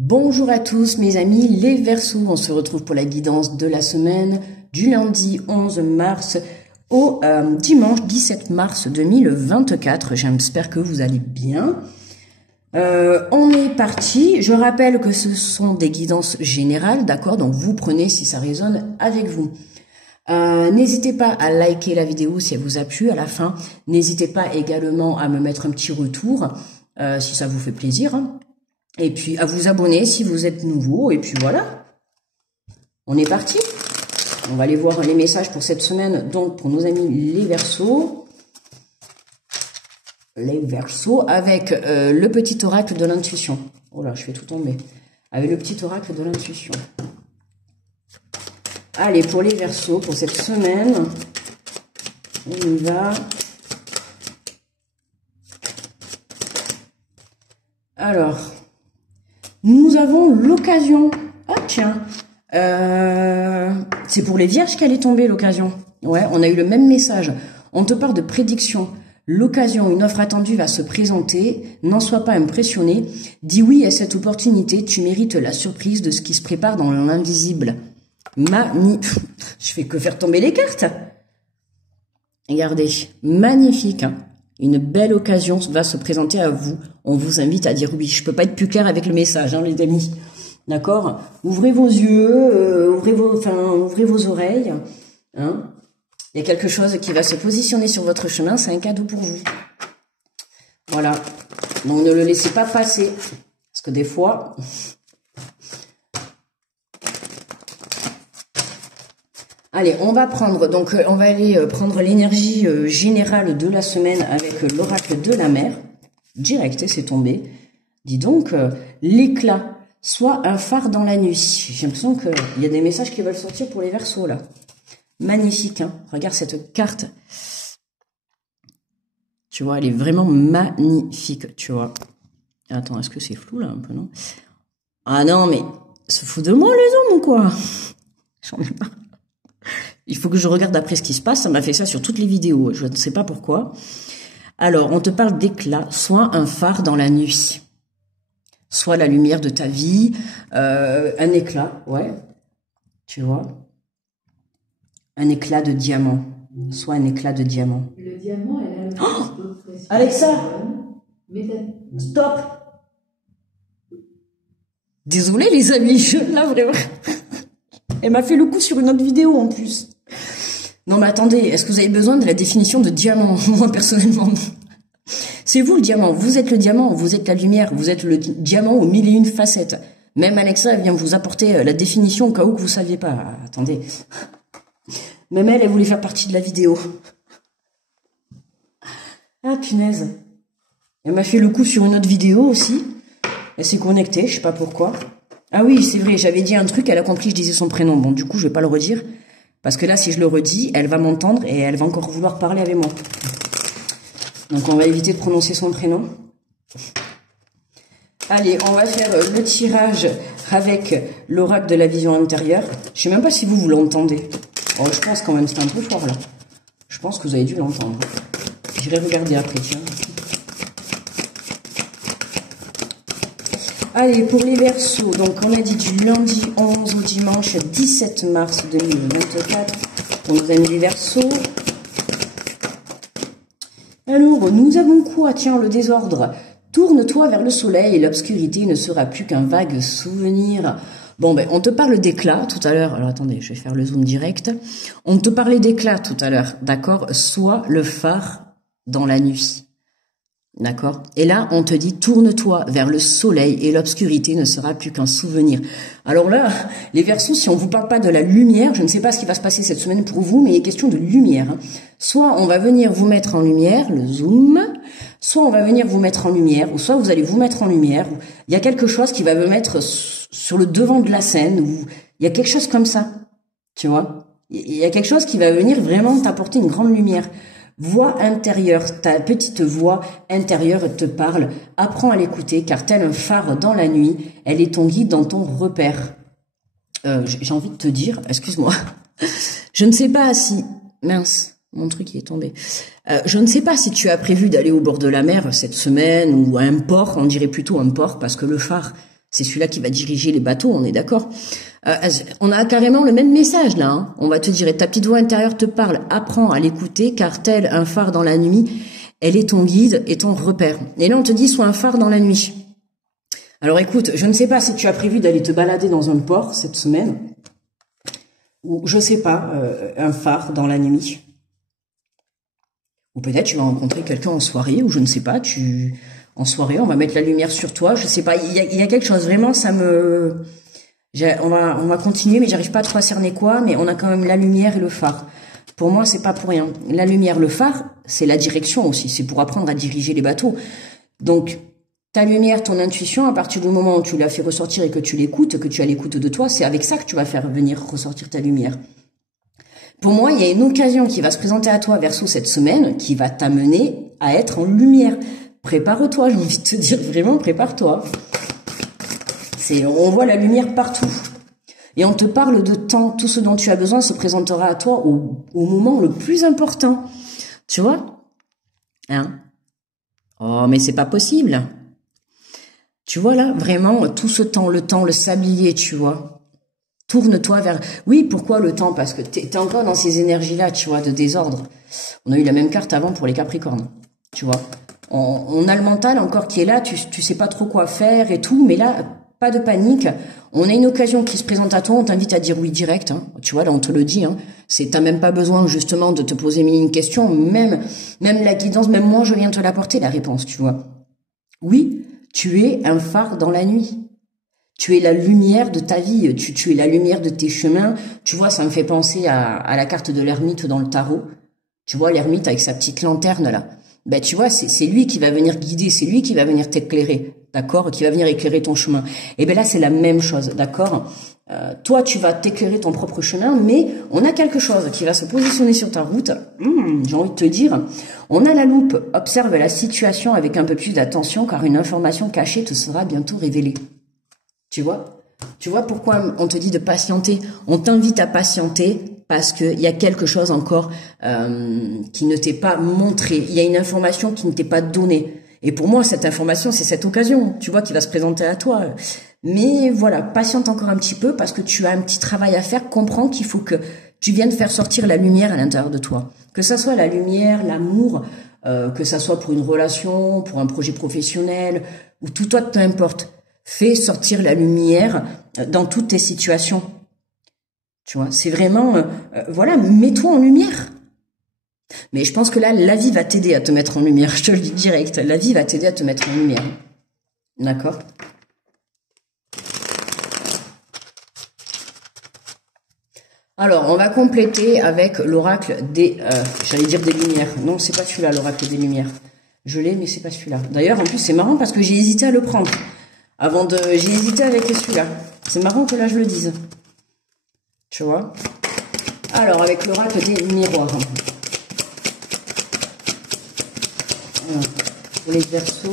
Bonjour à tous mes amis, les Verseaux, on se retrouve pour la guidance de la semaine du lundi 11 mars au dimanche 17 mars 2024. J'espère que vous allez bien. On est parti, je rappelle que ce sont des guidances générales, d'accord? Donc vous prenez si ça résonne avec vous. N'hésitez pas à liker la vidéo si elle vous a plu à la fin. N'hésitez pas également à me mettre un petit retour si ça vous fait plaisir. Et puis à vous abonner si vous êtes nouveau. Et puis voilà, on est parti. On va aller voir les messages pour cette semaine. Donc pour nos amis les Verseaux. Les Verseaux avec le petit oracle de l'intuition. Oh là, je fais tout tomber. Avec le petit oracle de l'intuition. Allez, pour les Verseaux, pour cette semaine, on y va. Alors, nous avons l'occasion. Ah tiens, c'est pour les Vierges qu'elle est tombée l'occasion. Ouais, on a eu le même message. On te parle de prédiction. L'occasion, une offre attendue va se présenter. N'en sois pas impressionné. Dis oui à cette opportunité. Tu mérites la surprise de ce qui se prépare dans l'invisible. Je fais que faire tomber les cartes. Regardez, magnifique. Hein, une belle occasion va se présenter à vous. On vous invite à dire oui. Je peux pas être plus clair avec le message, hein, les amis. D'accord? Ouvrez vos yeux, ouvrez vos oreilles. Hein. Il y a quelque chose qui va se positionner sur votre chemin. C'est un cadeau pour vous. Voilà. Donc ne le laissez pas passer. Parce que des fois... Allez, on va aller prendre l'énergie générale de la semaine avec l'oracle de la mer. Direct, c'est tombé. Dis donc, l'éclat, soit un phare dans la nuit. J'ai l'impression qu'il y a des messages qui veulent sortir pour les Verseaux, là. Magnifique, hein. Regarde cette carte. Tu vois, elle est vraiment magnifique, tu vois. Attends, est-ce que c'est flou, là, un peu, non? Ah non, mais se fout de moi, les hommes, ou quoi? J'en ai pas. Il faut que je regarde après ce qui se passe. Ça m'a fait ça sur toutes les vidéos. Je ne sais pas pourquoi. Alors, on te parle d'éclat, soit un phare dans la nuit, soit la lumière de ta vie, un éclat, ouais, tu vois, un éclat de diamant, soit un éclat de diamant. Le diamant, elle a le Alexa, stop. Désolée les amis, là vraiment. Elle m'a fait le coup sur une autre vidéo en plus. Non mais attendez, est-ce que vous avez besoin de la définition de diamant? Moi personnellement, c'est vous le diamant, vous êtes le diamant, vous êtes la lumière, vous êtes le diamant aux 1001 facettes. Même Alexa elle vient vous apporter la définition au cas où que vous ne saviez pas. Attendez. Même elle voulait faire partie de la vidéo. Ah punaise. Elle m'a fait le coup sur une autre vidéo aussi. Elle s'est connectée, je sais pas pourquoi. Ah oui, c'est vrai, j'avais dit un truc, elle a compris que je disais son prénom. Bon, du coup, je vais pas le redire. Parce que là, si je le redis, elle va m'entendre et elle va encore vouloir parler avec moi. Donc, on va éviter de prononcer son prénom. Allez, on va faire le tirage avec l'oracle de la vision intérieure. Je sais même pas si vous l'entendez. Oh, je pense quand même que c'est un peu fort, là. Je pense que vous avez dû l'entendre. J'irai regarder après, tiens. Allez, pour les Verseaux, donc on a dit du lundi 11 au dimanche 17 mars 2024, pour nos amis les Verseaux. Alors, nous avons quoi? Tiens, le désordre. Tourne-toi vers le soleil et l'obscurité ne sera plus qu'un vague souvenir. Bon, ben, on te parle d'éclat tout à l'heure. Alors, attendez, je vais faire le zoom direct. On te parlait d'éclat tout à l'heure, d'accord? Soit le phare dans la nuit. D'accord? Et là, on te dit, tourne-toi vers le soleil et l'obscurité ne sera plus qu'un souvenir. Alors là, les Verseaux, si on vous parle pas de la lumière, je ne sais pas ce qui va se passer cette semaine pour vous, mais il est question de lumière. Hein. Soit on va venir vous mettre en lumière, le zoom, soit on va venir vous mettre en lumière, ou soit vous allez vous mettre en lumière. Il y a quelque chose qui va vous mettre sur le devant de la scène, ou il y a quelque chose comme ça, tu vois? Il y a quelque chose qui va venir vraiment t'apporter une grande lumière. Voix intérieure, ta petite voix intérieure te parle. Apprends à l'écouter, car tel un phare dans la nuit, elle est ton guide dans ton repère. J'ai envie de te dire, excuse-moi, je ne sais pas si... Mince, mon truc il est tombé. Je ne sais pas si tu as prévu d'aller au bord de la mer cette semaine, ou à un port, on dirait plutôt un port, parce que le phare, C'est celui-là qui va diriger les bateaux, on est d'accord. On a carrément le même message là. Hein. On va te dire, et ta petite voix intérieure te parle, apprends à l'écouter, car tel un phare dans la nuit, elle est ton guide et ton repère. Et là, on te dit, sois un phare dans la nuit. Alors écoute, je ne sais pas si tu as prévu d'aller te balader dans un port cette semaine, ou je sais pas, un phare dans la nuit. Ou peut-être tu vas rencontrer quelqu'un en soirée, ou je ne sais pas, en soirée, on va mettre la lumière sur toi, je sais pas, il y a quelque chose, vraiment, on va continuer, mais j'arrive pas trop à cerner quoi, mais on a quand même la lumière et le phare. Pour moi, c'est pas pour rien. La lumière, le phare, c'est la direction aussi, c'est pour apprendre à diriger les bateaux. Donc, ta lumière, ton intuition, à partir du moment où tu l'as fait ressortir et que tu l'écoutes, que tu as l'écoute de toi, c'est avec ça que tu vas faire venir ressortir ta lumière. Pour moi, il y a une occasion qui va se présenter à toi, Verseau, cette semaine, qui va t'amener à être en lumière. Prépare-toi, j'ai envie de te dire, vraiment, prépare-toi. On voit la lumière partout. Et on te parle de temps. Tout ce dont tu as besoin se présentera à toi au moment le plus important. Tu vois? Hein? Oh, mais c'est pas possible. Tu vois là, vraiment, tout ce temps, le sablier, tu vois. Tourne-toi vers... Oui, pourquoi le temps? Parce que t'es encore dans ces énergies-là, tu vois, de désordre. On a eu la même carte avant pour les Capricornes, tu vois. On a le mental encore qui est là, tu sais pas trop quoi faire et tout, mais là, pas de panique. On a une occasion qui se présente à toi, on t'invite à dire oui direct, hein. Tu vois, là, on te le dit, hein. T'as même pas besoin, justement, de te poser mille une questions, même la guidance, même moi, je viens te l'apporter, la réponse, tu vois. Oui, tu es un phare dans la nuit. Tu es la lumière de ta vie, tu es la lumière de tes chemins. Tu vois, ça me fait penser à la carte de l'ermite dans le tarot. Tu vois, l'ermite avec sa petite lanterne, là. Ben, tu vois, c'est lui qui va venir guider, c'est lui qui va venir t'éclairer, d'accord? Qui va venir éclairer ton chemin. Et ben là, c'est la même chose, d'accord? Toi, tu vas t'éclairer ton propre chemin, mais on a quelque chose qui va se positionner sur ta route. J'ai envie de te dire, on a la loupe. Observe la situation avec un peu plus d'attention, car une information cachée te sera bientôt révélée. Tu vois? Tu vois pourquoi on te dit de patienter? On t'invite à patienter parce qu'il y a quelque chose encore qui ne t'est pas montré. Il y a une information qui ne t'est pas donnée. Et pour moi, cette information, c'est cette occasion, tu vois, qui va se présenter à toi. Mais voilà, patiente encore un petit peu parce que tu as un petit travail à faire. Comprends qu'il faut que tu viennes faire sortir la lumière à l'intérieur de toi. Que ça soit la lumière, l'amour, que ça soit pour une relation, pour un projet professionnel, ou tout autre, peu importe. Fais sortir la lumière dans toutes tes situations. Tu vois, c'est vraiment, voilà, mets-toi en lumière. Mais je pense que là, la vie va t'aider à te mettre en lumière. Je te le dis direct, la vie va t'aider à te mettre en lumière. D'accord? Alors, on va compléter avec l'oracle des, j'allais dire des lumières. Non, c'est pas celui-là, l'oracle des lumières. Je l'ai, mais c'est pas celui-là. D'ailleurs, en plus, c'est marrant parce que j'ai hésité à le prendre. J'ai hésité avec celui-là. C'est marrant que là, je le dise. Tu vois? Alors, avec l'oracle des miroirs. Alors, pour les Verseaux.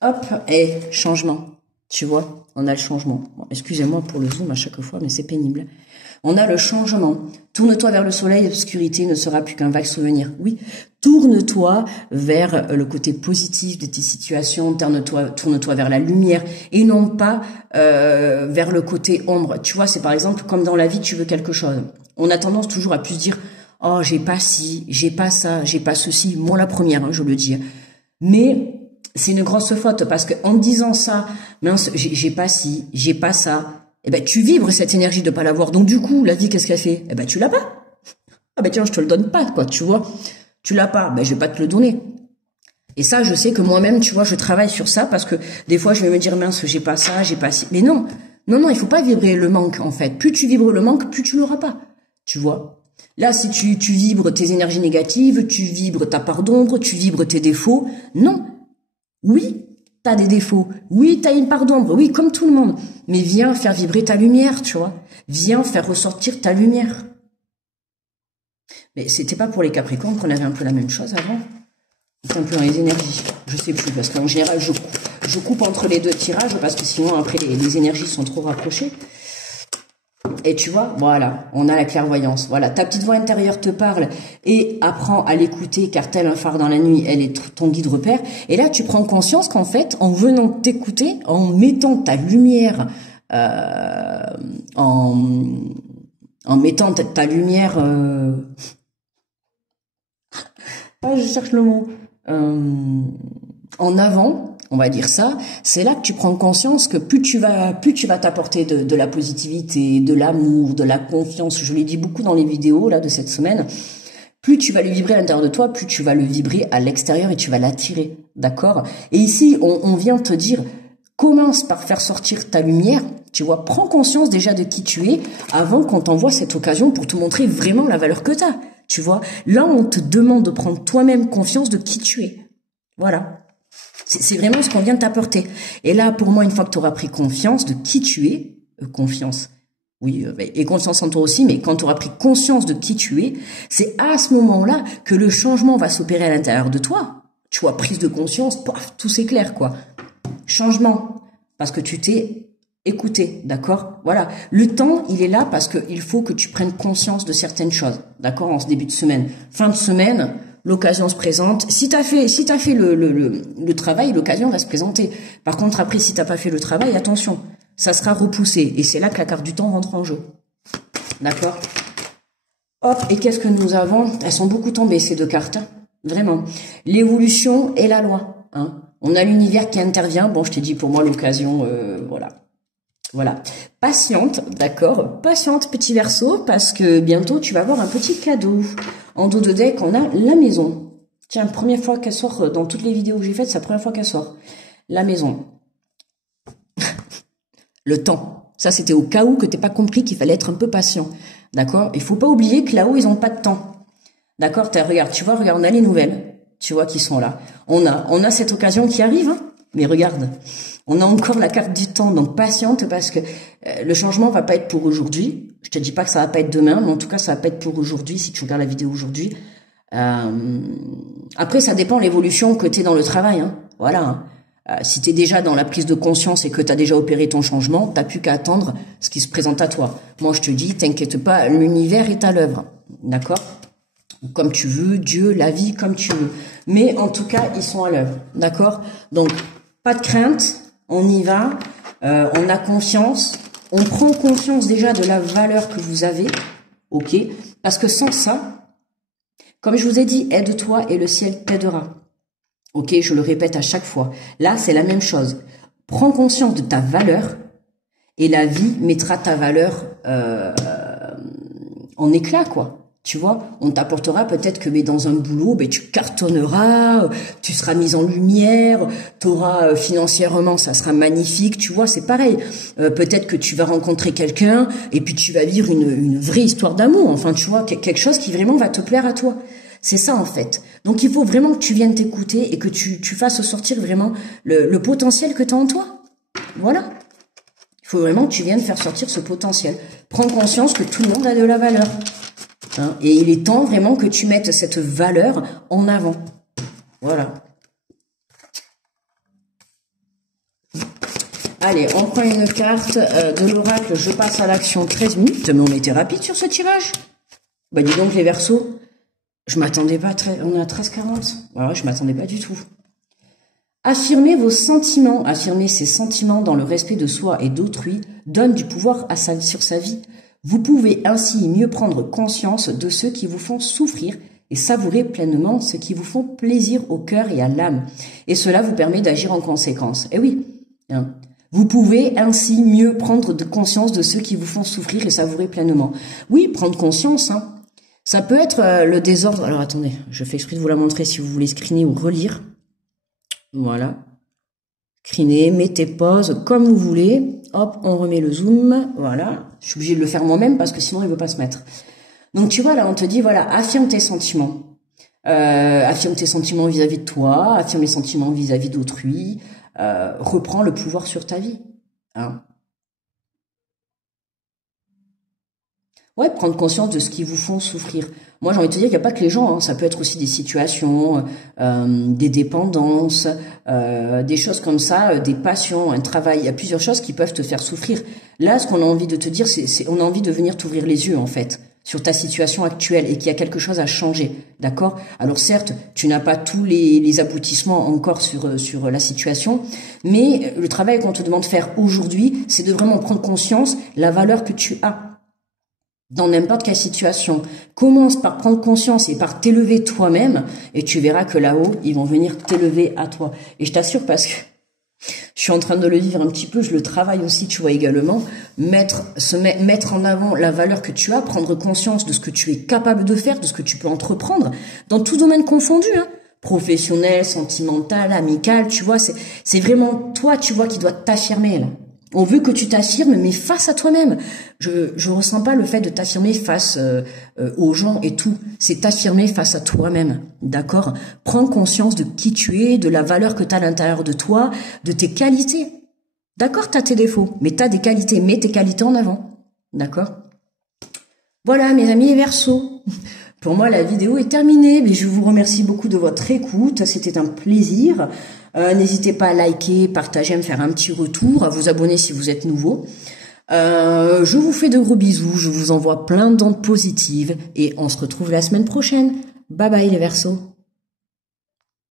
Hop, et changement. Tu vois? On a le changement. Bon, excusez-moi pour le zoom à chaque fois, mais c'est pénible. On a le changement. Tourne-toi vers le soleil, l'obscurité ne sera plus qu'un vague souvenir. Oui, tourne-toi vers le côté positif de tes situations, tourne-toi vers la lumière et non pas vers le côté ombre. Tu vois, c'est par exemple comme dans la vie, tu veux quelque chose. On a tendance toujours à plus dire « Oh, j'ai pas ci, j'ai pas ça, j'ai pas ceci ». Moi, la première, hein, je le dis. Mais c'est une grosse faute parce que en disant ça, mince, j'ai pas ci, j'ai pas ça, eh ben tu vibres cette énergie de pas l'avoir. Donc du coup, la vie, qu'est-ce qu'elle fait? Eh ben tu l'as pas. Ah ben tiens, je te le donne pas, quoi, tu vois. Tu l'as pas, ben je vais pas te le donner. Et ça, je sais que moi-même, tu vois, je travaille sur ça parce que des fois, je vais me dire mince, j'ai pas ça, j'ai pas ci. Mais non, il faut pas vibrer le manque en fait. Plus tu vibres le manque, plus tu l'auras pas. Tu vois. Là, si tu vibres tes énergies négatives, tu vibres ta part d'ombre, tu vibres tes défauts. Non. Oui, t'as des défauts. Oui, t'as une part d'ombre. Oui, comme tout le monde. Mais viens faire vibrer ta lumière, tu vois. Viens faire ressortir ta lumière. Mais c'était pas pour les Capricornes qu'on avait un peu la même chose avant? C'est un peu dans les énergies. Je sais plus, parce qu'en général, je coupe entre les deux tirages, parce que sinon, après, les énergies sont trop rapprochées. Et tu vois, voilà, on a la clairvoyance. Voilà, ta petite voix intérieure te parle et apprends à l'écouter car tel un phare dans la nuit, elle est ton guide repère. Et là, tu prends conscience qu'en fait, en venant t'écouter, en mettant ta lumière, en mettant ta lumière, je cherche le mot, en avant. On va dire ça, c'est là que tu prends conscience que plus tu vas t'apporter de la positivité, de l'amour, de la confiance. Je l'ai dit beaucoup dans les vidéos là de cette semaine. Plus tu vas le vibrer à l'intérieur de toi, plus tu vas le vibrer à l'extérieur et tu vas l'attirer, d'accord? Et ici, on vient te dire, commence par faire sortir ta lumière. Tu vois, prends conscience déjà de qui tu es avant qu'on t'envoie cette occasion pour te montrer vraiment la valeur que tu as. Tu vois, là, on te demande de prendre toi-même confiance de qui tu es. Voilà. C'est vraiment ce qu'on vient de t'apporter. Et là, pour moi, une fois que tu auras pris confiance de qui tu es, confiance, oui, et conscience en toi aussi, mais quand tu auras pris conscience de qui tu es, c'est à ce moment-là que le changement va s'opérer à l'intérieur de toi. Tu vois, prise de conscience, paf, tout s'éclaire, quoi. Changement, parce que tu t'es écouté, d'accord? Voilà. Le temps, il est là parce qu'il faut que tu prennes conscience de certaines choses, d'accord? En ce début de semaine. Fin de semaine, l'occasion se présente. Si t'as fait le travail, l'occasion va se présenter. Par contre, après, si t'as pas fait le travail, attention, ça sera repoussé. Et c'est là que la carte du temps rentre en jeu. D'accord? Hop, et qu'est-ce que nous avons? Elles sont beaucoup tombées, ces deux cartes. Hein. Vraiment. L'évolution et la loi. Hein. On a l'univers qui intervient. Bon, je t'ai dit, pour moi, l'occasion, voilà. Voilà. Patiente, d'accord. Patiente, petit Verseau, parce que bientôt, tu vas avoir un petit cadeau. En dos de deck, on a la maison. Tiens, première fois qu'elle sort dans toutes les vidéos que j'ai faites, c'est la première fois qu'elle sort. La maison. Le temps. Ça, c'était au cas où que t'aies pas compris qu'il fallait être un peu patient. D'accord? Il faut pas oublier que là-haut, ils ont pas de temps. D'accord? Regarde, tu vois, regarde, on a les nouvelles. Tu vois qui sont là. On a cette occasion qui arrive, hein. Mais regarde. On a encore la carte du temps, donc patiente parce que le changement va pas être pour aujourd'hui. Je te dis pas que ça va pas être demain, mais en tout cas ça va pas être pour aujourd'hui si tu regardes la vidéo aujourd'hui. Après ça dépend l'évolution que tu es dans le travail, hein. Voilà. Hein. Si tu es déjà dans la prise de conscience et que tu as déjà opéré ton changement, t'as plus qu'à attendre ce qui se présente à toi. Moi je te dis, t'inquiète pas, l'univers est à l'œuvre, d'accord? Comme tu veux, Dieu, la vie, comme tu veux. Mais en tout cas, ils sont à l'œuvre, d'accord? Donc pas de crainte. On y va, on a confiance, on prend conscience déjà de la valeur que vous avez, ok? Parce que sans ça, comme je vous ai dit, aide-toi et le ciel t'aidera. Ok, je le répète à chaque fois. Là, c'est la même chose. Prends conscience de ta valeur et la vie mettra ta valeur en éclat, quoi. Tu vois, on t'apportera peut-être que dans un boulot, tu cartonneras, tu seras mise en lumière, t'auras financièrement, ça sera magnifique, tu vois, c'est pareil. Peut-être que tu vas rencontrer quelqu'un et puis tu vas vivre une vraie histoire d'amour, enfin, tu vois, quelque chose qui vraiment va te plaire à toi. C'est ça, en fait. Donc, il faut vraiment que tu viennes t'écouter et que tu fasses sortir vraiment le potentiel que tu as en toi. Voilà. Il faut vraiment que tu viennes faire sortir ce potentiel. Prends conscience que tout le monde a de la valeur. Hein, et il est temps vraiment que tu mettes cette valeur en avant. Voilà. Allez, on prend une carte de l'oracle. Je passe à l'action 13 minutes. Mais on était rapide sur ce tirage. Bah dis donc les Verseaux. Je m'attendais pas. On est à 13h40. Ouais, je m'attendais pas du tout. Affirmer vos sentiments. Affirmer ses sentiments dans le respect de soi et d'autrui donne du pouvoir sur sa vie. Vous pouvez ainsi mieux prendre conscience de ceux qui vous font souffrir et savourer pleinement ceux qui vous font plaisir au cœur et à l'âme. Et cela vous permet d'agir en conséquence. Eh oui, hein. Vous pouvez ainsi mieux prendre conscience de ceux qui vous font souffrir et savourer pleinement. Oui, prendre conscience, hein. Ça peut être le désordre. Alors attendez, je fais exprès de vous la montrer si vous voulez screener ou relire. Voilà. Screener, mettez pause comme vous voulez. Hop, on remet le zoom. Voilà. Je suis obligée de le faire moi-même parce que sinon il veut pas se mettre. Donc tu vois là, on te dit voilà, affirme tes sentiments. Affirme tes sentiments vis-à-vis de toi, affirme les sentiments vis-à-vis d'autrui. Reprends le pouvoir sur ta vie. Hein. Ouais, prendre conscience de ce qui vous font souffrir. Moi, j'ai envie de te dire qu'il n'y a pas que les gens, hein. Ça peut être aussi des situations, des dépendances, des choses comme ça, des passions, un travail. Il y a plusieurs choses qui peuvent te faire souffrir. Là, ce qu'on a envie de te dire, on a envie de venir t'ouvrir les yeux, en fait, sur ta situation actuelle et qu'il y a quelque chose à changer, d'accord? Alors certes, tu n'as pas tous les aboutissements encore sur la situation, mais le travail qu'on te demande de faire aujourd'hui, c'est de vraiment prendre conscience la valeur que tu as dans n'importe quelle situation. Commence par prendre conscience et par t'élever toi-même et tu verras que là-haut, ils vont venir t'élever à toi. Et je t'assure parce que je suis en train de le vivre un petit peu, je le travaille aussi, tu vois, également, mettre en avant la valeur que tu as, prendre conscience de ce que tu es capable de faire, de ce que tu peux entreprendre, dans tout domaine confondu, hein. Professionnel, sentimental, amical, tu vois, c'est vraiment toi, tu vois, qui dois t'affirmer, là. On veut que tu t'affirmes, mais face à toi-même. Je ressens pas le fait de t'affirmer face aux gens et tout. C'est t'affirmer face à toi-même, d'accord? Prends conscience de qui tu es, de la valeur que tu as à l'intérieur de toi, de tes qualités. D'accord, tu as tes défauts, mais tu as des qualités. Mets tes qualités en avant, d'accord? Voilà, mes amis les Verseaux. Pour moi, la vidéo est terminée, mais je vous remercie beaucoup de votre écoute. C'était un plaisir. N'hésitez pas à liker, partager, à me faire un petit retour, à vous abonner si vous êtes nouveau. Je vous fais de gros bisous, je vous envoie plein d'ondes positives et on se retrouve la semaine prochaine. Bye bye les Verseaux.